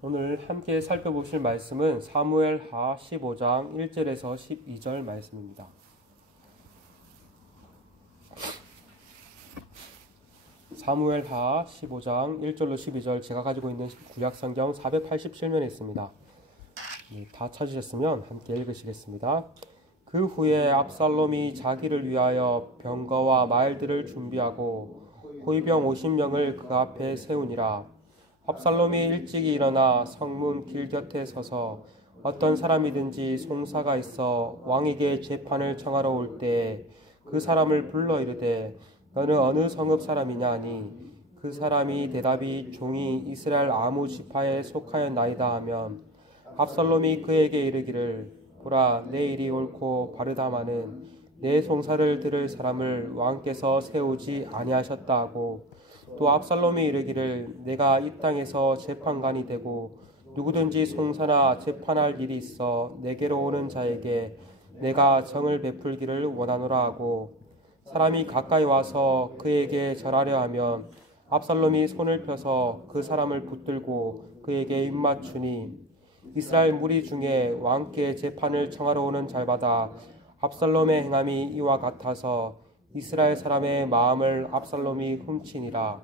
오늘 함께 살펴보실 말씀은 사무엘하 15장 1절에서 12절 말씀입니다. 사무엘하 15장 1절로 12절 제가 가지고 있는 구약성경 487면에 있습니다. 다 찾으셨으면 함께 읽으시겠습니다. 그 후에 압살롬이 자기를 위하여 병거와 말들을 준비하고 호위병 50명을 그 앞에 세우니라. 압살롬이 일찍이 일어나 성문 길 곁에 서서 어떤 사람이든지 송사가 있어 왕에게 재판을 청하러 올 때에 그 사람을 불러 이르되 너는 어느 성읍 사람이냐 하니 그 사람이 대답이 종이 이스라엘 아무 지파에 속하였나이다 하면 압살롬이 그에게 이르기를 보라 내 일이 옳고 바르다마는 내 송사를 들을 사람을 왕께서 세우지 아니하셨다 하고 또 압살롬이 이르기를 내가 이 땅에서 재판관이 되고 누구든지 송사나 재판할 일이 있어 내게로 오는 자에게 내가 정을 베풀기를 원하노라 하고 사람이 가까이 와서 그에게 절하려 하면 압살롬이 손을 펴서 그 사람을 붙들고 그에게 입맞추니 이스라엘 무리 중에 왕께 재판을 청하러 오는 자마다 압살롬의 행함이 이와 같아서 이스라엘 사람의 마음을 압살롬이 훔치니라.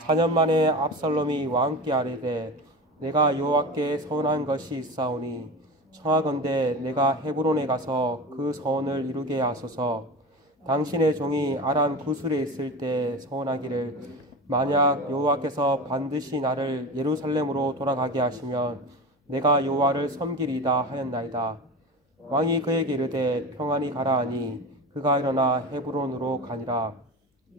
4년 만에 압살롬이 왕께 아뢰되 내가 여호와께 서원한 것이 있사오니 청하건대 내가 헤브론에 가서 그 서원을 이루게 하소서. 당신의 종이 아람 구술에 있을 때 서원하기를 만약 여호와께서 반드시 나를 예루살렘으로 돌아가게 하시면 내가 여호와를 섬기리이다 하였나이다. 왕이 그에게 이르되 평안히 가라 하니 그가 일어나 헤브론으로 가니라.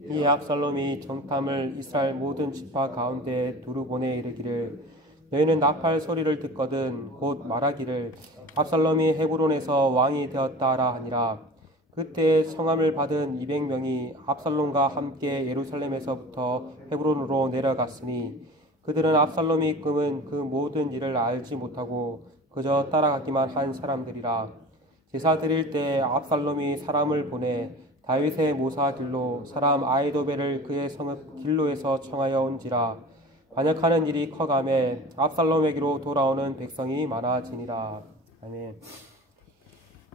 이에 압살롬이 정탐을 이스라엘 모든 지파 가운데 두루 보내 이르기를 너희는 나팔 소리를 듣거든 곧 말하기를 압살롬이 헤브론에서 왕이 되었다 하라 하니라. 그때 성함을 받은 200명이 압살롬과 함께 예루살렘에서부터 헤브론으로 내려갔으니 그들은 압살롬이 이끄는 그 모든 일을 알지 못하고 그저 따라가기만 한 사람들이라. 제사 드릴 때 압살롬이 사람을 보내 다윗의 모사 길로 사람 아히도벨을 그의 성읍 길로에서 청하여 온지라. 반역하는 일이 커가매 압살롬에게로 돌아오는 백성이 많아지니라. 아멘.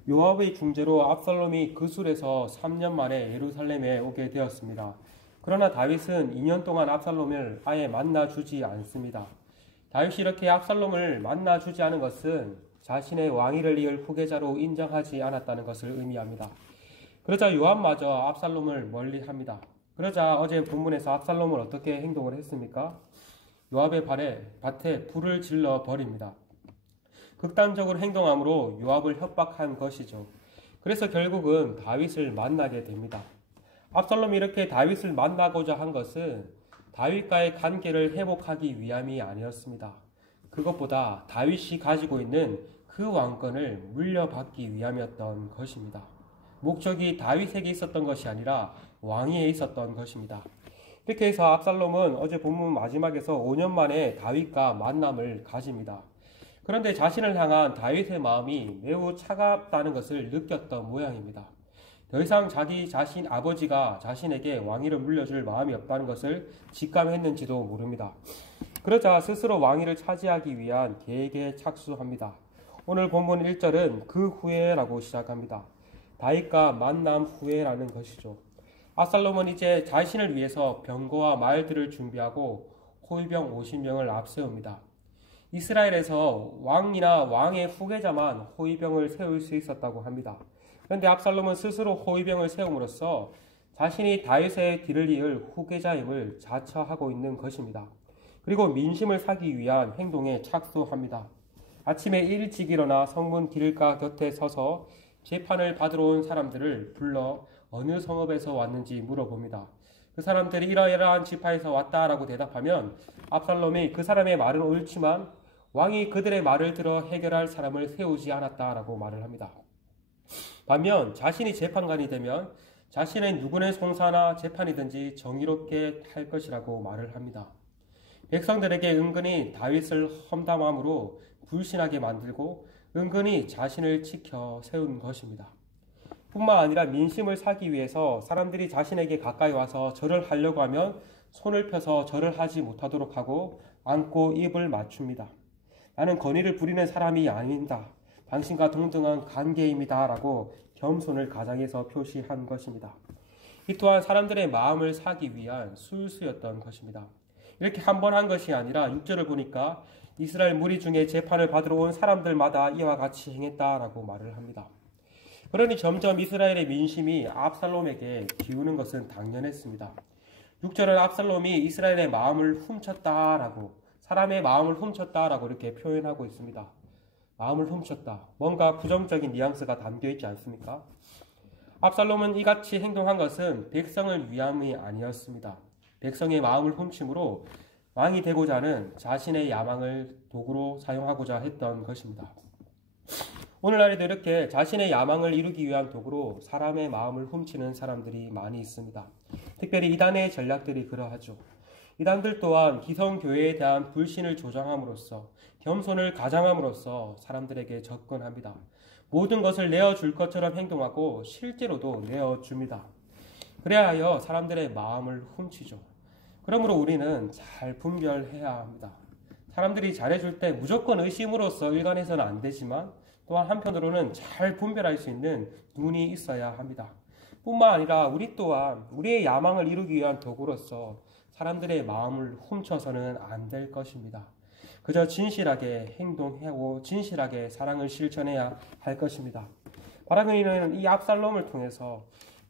요압의 중재로 압살롬이 그술에서 3년 만에 예루살렘에 오게 되었습니다. 그러나 다윗은 2년 동안 압살롬을 아예 만나주지 않습니다. 다윗이 이렇게 압살롬을 만나주지 않은 것은 자신의 왕위를 이을 후계자로 인정하지 않았다는 것을 의미합니다. 그러자 요압마저 압살롬을 멀리합니다. 그러자 어제 본문에서 압살롬은 어떻게 행동을 했습니까? 요압의 밭에 불을 질러 버립니다. 극단적으로 행동함으로 요압을 협박한 것이죠. 그래서 결국은 다윗을 만나게 됩니다. 압살롬이 이렇게 다윗을 만나고자 한 것은 다윗과의 관계를 회복하기 위함이 아니었습니다. 그것보다 다윗이 가지고 있는 그 왕권을 물려받기 위함이었던 것입니다. 목적이 다윗에게 있었던 것이 아니라 왕위에 있었던 것입니다. 이렇게 해서 압살롬은 어제 본문 마지막에서 5년 만에 다윗과 만남을 가집니다. 그런데 자신을 향한 다윗의 마음이 매우 차갑다는 것을 느꼈던 모양입니다. 더 이상 자기 자신 아버지가 자신에게 왕위를 물려줄 마음이 없다는 것을 직감했는지도 모릅니다. 그러자 스스로 왕위를 차지하기 위한 계획에 착수합니다. 오늘 본문 1절은 그 후에라고 시작합니다. 다윗과 만남 후에라는 것이죠. 압살롬은 이제 자신을 위해서 병거와 말들을 준비하고 호위병 50명을 앞세웁니다. 이스라엘에서 왕이나 왕의 후계자만 호위병을 세울 수 있었다고 합니다. 그런데 압살롬은 스스로 호위병을 세움으로써 자신이 다윗의 뒤를 이을 후계자임을 자처하고 있는 것입니다. 그리고 민심을 사기 위한 행동에 착수합니다. 아침에 일찍 일어나 성문 길가 곁에 서서 재판을 받으러 온 사람들을 불러 어느 성읍에서 왔는지 물어봅니다. 그 사람들이 이러이러한 지파에서 왔다라고 대답하면 압살롬이 그 사람의 말은 옳지만 왕이 그들의 말을 들어 해결할 사람을 세우지 않았다라고 말을 합니다. 반면 자신이 재판관이 되면 자신의 누구의 송사나 재판이든지 정의롭게 할 것이라고 말을 합니다. 백성들에게 은근히 다윗을 험담함으로 불신하게 만들고 은근히 자신을 지켜 세운 것입니다. 뿐만 아니라 민심을 사기 위해서 사람들이 자신에게 가까이 와서 절을 하려고 하면 손을 펴서 절을 하지 못하도록 하고 안고 입을 맞춥니다. 나는 건의를 부리는 사람이 아닙니다. 당신과 동등한 관계입니다. 라고 겸손을 가장해서 표시한 것입니다. 이 또한 사람들의 마음을 사기 위한 술수였던 것입니다. 이렇게 한 번 한 것이 아니라 6절을 보니까 이스라엘 무리 중에 재판을 받으러 온 사람들마다 이와 같이 행했다라고 말을 합니다. 그러니 점점 이스라엘의 민심이 압살롬에게 기우는 것은 당연했습니다. 6절은 압살롬이 이스라엘의 마음을 훔쳤다라고, 사람의 마음을 훔쳤다라고 이렇게 표현하고 있습니다. 마음을 훔쳤다. 뭔가 부정적인 뉘앙스가 담겨 있지 않습니까? 압살롬은 이같이 행동한 것은 백성을 위함이 아니었습니다. 백성의 마음을 훔침으로 왕이 되고자 하는 자신의 야망을 도구로 사용하고자 했던 것입니다. 오늘날에도 이렇게 자신의 야망을 이루기 위한 도구로 사람의 마음을 훔치는 사람들이 많이 있습니다. 특별히 이단의 전략들이 그러하죠. 이단들 또한 기성교회에 대한 불신을 조장함으로써 겸손을 가장함으로써 사람들에게 접근합니다. 모든 것을 내어줄 것처럼 행동하고 실제로도 내어줍니다. 그래야 하여 사람들의 마음을 훔치죠. 그러므로 우리는 잘 분별해야 합니다. 사람들이 잘해줄 때 무조건 의심으로써 일관해서는 안 되지만 또한 한편으로는 잘 분별할 수 있는 눈이 있어야 합니다. 뿐만 아니라 우리 또한 우리의 야망을 이루기 위한 도구로서 사람들의 마음을 훔쳐서는 안 될 것입니다. 그저 진실하게 행동하고 진실하게 사랑을 실천해야 할 것입니다. 바라그니는 이 압살롬을 통해서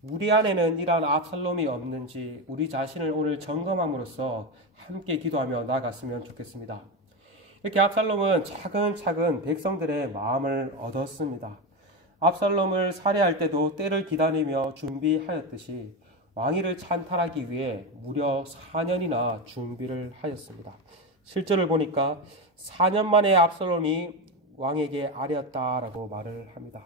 우리 안에는 이러한 압살롬이 없는지 우리 자신을 오늘 점검함으로써 함께 기도하며 나아갔으면 좋겠습니다. 이렇게 압살롬은 차근차근 백성들의 마음을 얻었습니다. 압살롬을 살해할 때도 때를 기다리며 준비하였듯이 왕위를 찬탈하기 위해 무려 4년이나 준비를 하였습니다. 실제를 보니까 4년 만에 압살롬이 왕에게 아뢰었다라고 말을 합니다.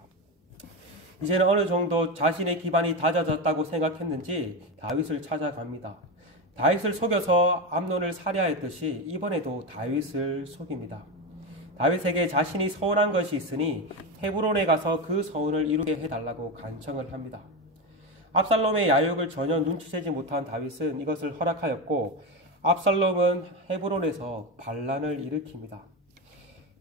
이제는 어느 정도 자신의 기반이 다져졌다고 생각했는지 다윗을 찾아갑니다. 다윗을 속여서 암논을 살해하였듯이 이번에도 다윗을 속입니다. 다윗에게 자신이 서운한 것이 있으니 헤브론에 가서 그 서운을 이루게 해달라고 간청을 합니다. 압살롬의 야욕을 전혀 눈치채지 못한 다윗은 이것을 허락하였고 압살롬은 헤브론에서 반란을 일으킵니다.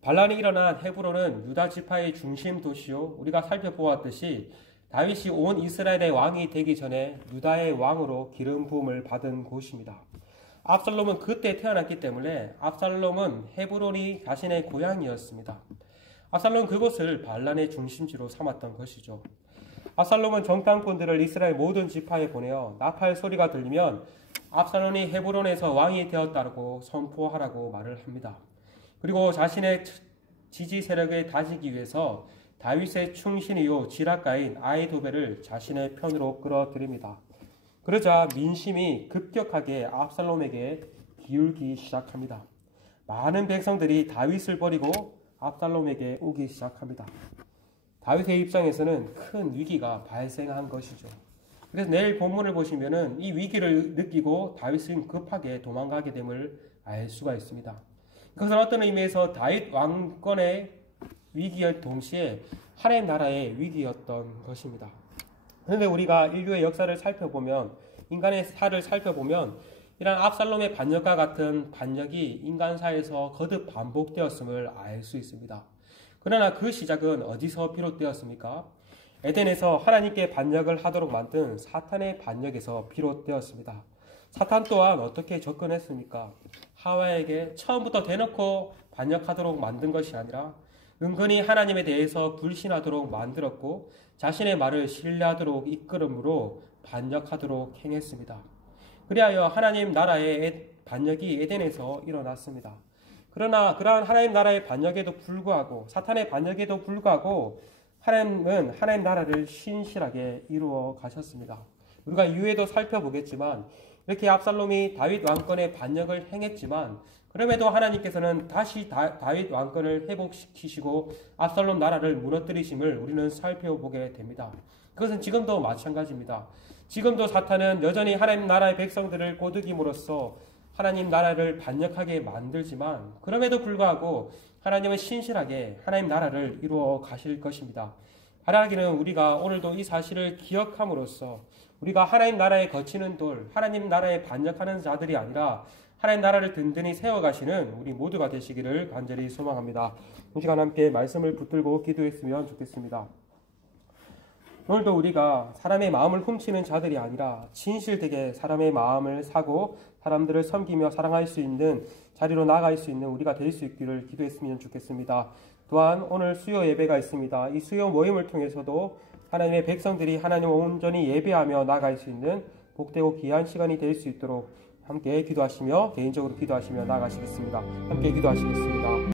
반란이 일어난 헤브론은 유다 지파의 중심 도시요, 우리가 살펴보았듯이 다윗이 온 이스라엘의 왕이 되기 전에 유다의 왕으로 기름 부음을 받은 곳입니다. 압살롬은 그때 태어났기 때문에 압살롬은 헤브론이 자신의 고향이었습니다. 압살롬은 그곳을 반란의 중심지로 삼았던 것이죠. 압살롬은 정탐꾼들을 이스라엘 모든 지파에 보내어 나팔 소리가 들리면 압살롬이 헤브론에서 왕이 되었다고 선포하라고 말을 합니다. 그리고 자신의 지지 세력을 다지기 위해서 다윗의 충신이요 지략가인 아히도벨을 자신의 편으로 끌어들입니다. 그러자 민심이 급격하게 압살롬에게 기울기 시작합니다. 많은 백성들이 다윗을 버리고 압살롬에게 오기 시작합니다. 다윗의 입장에서는 큰 위기가 발생한 것이죠. 그래서 내일 본문을 보시면은 이 위기를 느끼고 다윗은 급하게 도망가게 됨을 알 수가 있습니다. 그것은 어떤 의미에서 다윗 왕권의 위기의 동시에 하나님 나라의 위기였던 것입니다. 그런데 우리가 인류의 역사를 살펴보면, 인간의 사를 살펴보면 이런 압살롬의 반역과 같은 반역이 인간사에서 거듭 반복되었음을 알 수 있습니다. 그러나 그 시작은 어디서 비롯되었습니까? 에덴에서 하나님께 반역을 하도록 만든 사탄의 반역에서 비롯되었습니다. 사탄 또한 어떻게 접근했습니까? 하와에게 처음부터 대놓고 반역하도록 만든 것이 아니라 은근히 하나님에 대해서 불신하도록 만들었고 자신의 말을 신뢰하도록 이끌음으로 반역하도록 행했습니다. 그리하여 하나님 나라의 반역이 에덴에서 일어났습니다. 그러나 그러한 하나님 나라의 반역에도 불구하고 사탄의 반역에도 불구하고 하나님은 하나님 나라를 신실하게 이루어 가셨습니다. 우리가 이후에도 살펴보겠지만 이렇게 압살롬이 다윗 왕권의 반역을 행했지만 그럼에도 하나님께서는 다시 다윗 왕권을 회복시키시고 압살롬 나라를 무너뜨리심을 우리는 살펴보게 됩니다. 그것은 지금도 마찬가지입니다. 지금도 사탄은 여전히 하나님 나라의 백성들을 꼬드김으로써 하나님 나라를 반역하게 만들지만 그럼에도 불구하고 하나님은 신실하게 하나님 나라를 이루어 가실 것입니다. 바라기는 우리가 오늘도 이 사실을 기억함으로써 우리가 하나님 나라에 거치는 돌, 하나님 나라에 반역하는 자들이 아니라 하나님 나라를 든든히 세워가시는 우리 모두가 되시기를 간절히 소망합니다. 이 시간 함께 말씀을 붙들고 기도했으면 좋겠습니다. 오늘도 우리가 사람의 마음을 훔치는 자들이 아니라 진실되게 사람의 마음을 사고 사람들을 섬기며 사랑할 수 있는 자리로 나아갈 수 있는 우리가 될 수 있기를 기도했으면 좋겠습니다. 또한 오늘 수요 예배가 있습니다. 이 수요 모임을 통해서도 하나님의 백성들이 하나님을 온전히 예배하며 나아갈 수 있는 복되고 귀한 시간이 될 수 있도록 함께 기도하시며 개인적으로 기도하시며 나아가시겠습니다. 함께 기도하시겠습니다.